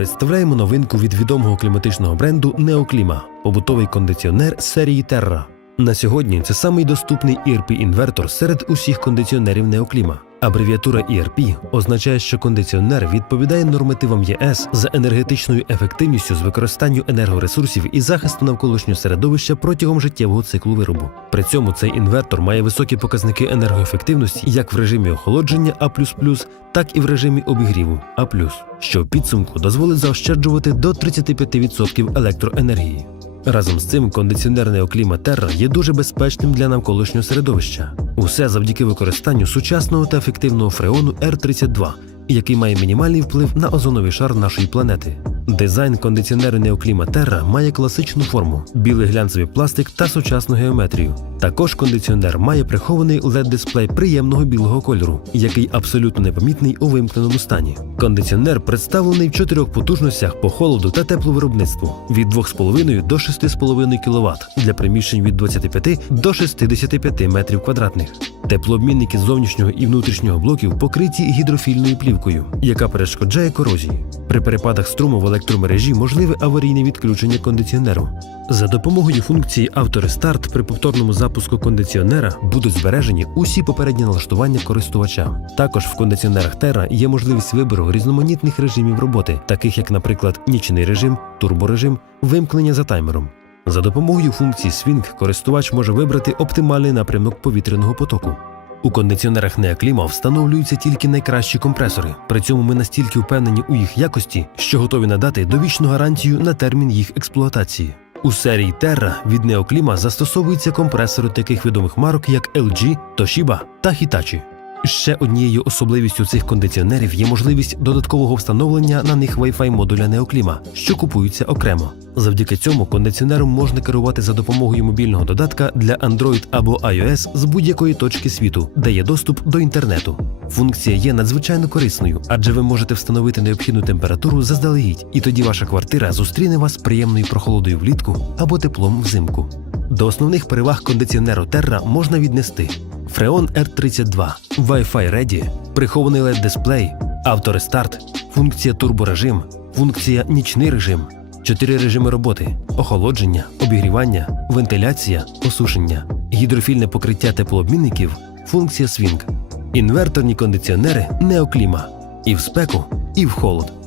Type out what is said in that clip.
Представляємо новинку від відомого кліматичного бренду Неокліма побутовий кондиціонер серії Terra. На сьогодні це самий доступний ERP-інвертор серед усіх кондиціонерів Неокліма. Абревіатура ERP означає, що кондиціонер відповідає нормативам ЄС за енергетичною ефективністю з використанню енергоресурсів і захисту навколишнього середовища протягом життєвого циклу виробу. При цьому цей інвертор має високі показники енергоефективності як в режимі охолодження А++, так і в режимі обігріву А+, що в підсумку дозволить заощаджувати до 35% електроенергії. Разом з цим кондиціонер Неокліма Terra є дуже безпечним для навколишнього середовища. Усе завдяки використанню сучасного та ефективного фреону R32, який має мінімальний вплив на озоновий шар нашої планети. Дизайн кондиціонеру Неокліма Терра має класичну форму, білий глянцевий пластик та сучасну геометрію. Також кондиціонер має прихований LED-дисплей приємного білого кольору, який абсолютно непомітний у вимкненому стані. Кондиціонер представлений в чотирьох потужностях по холоду та тепловиробництву від 2,5 до 6,5 кВт для приміщень від 25 до 65 метрів квадратних. Теплообмінники зовнішнього і внутрішнього блоків покриті гідрофільною плівкою, яка перешкоджає корозії. При перепадах струму в електромережі можливе аварійне відключення кондиціонеру. За допомогою функції авторестарт при повторному запуску кондиціонера будуть збережені усі попередні налаштування користувача. Також в кондиціонерах Terra є можливість вибору різноманітних режимів роботи, таких як, наприклад, нічний режим, турборежим, вимкнення за таймером. За допомогою функції Swing користувач може вибрати оптимальний напрямок повітряного потоку. У кондиціонерах Неокліма встановлюються тільки найкращі компресори. При цьому ми настільки впевнені у їх якості, що готові надати довічну гарантію на термін їх експлуатації. У серії Terra від Неокліма застосовуються компресори таких відомих марок, як LG, Toshiba та Hitachi. Ще однією особливістю цих кондиціонерів є можливість додаткового встановлення на них Wi-Fi модуля Неокліма, що купуються окремо. Завдяки цьому кондиціонером можна керувати за допомогою мобільного додатка для Android або iOS з будь-якої точки світу, де є доступ до інтернету. Функція є надзвичайно корисною, адже ви можете встановити необхідну температуру заздалегідь, і тоді ваша квартира зустріне вас приємною прохолодою влітку або теплом взимку. До основних переваг кондиціонеру Terra можна віднести Freon R32, Wi-Fi Ready, прихований LED-дисплей, авторестарт, функція турборежим, функція нічний режим, чотири режими роботи: охолодження, обігрівання, вентиляція, осушення, гідрофільне покриття теплообмінників, функція Swing, інверторні кондиціонери Неокліма і в спеку, і в холод.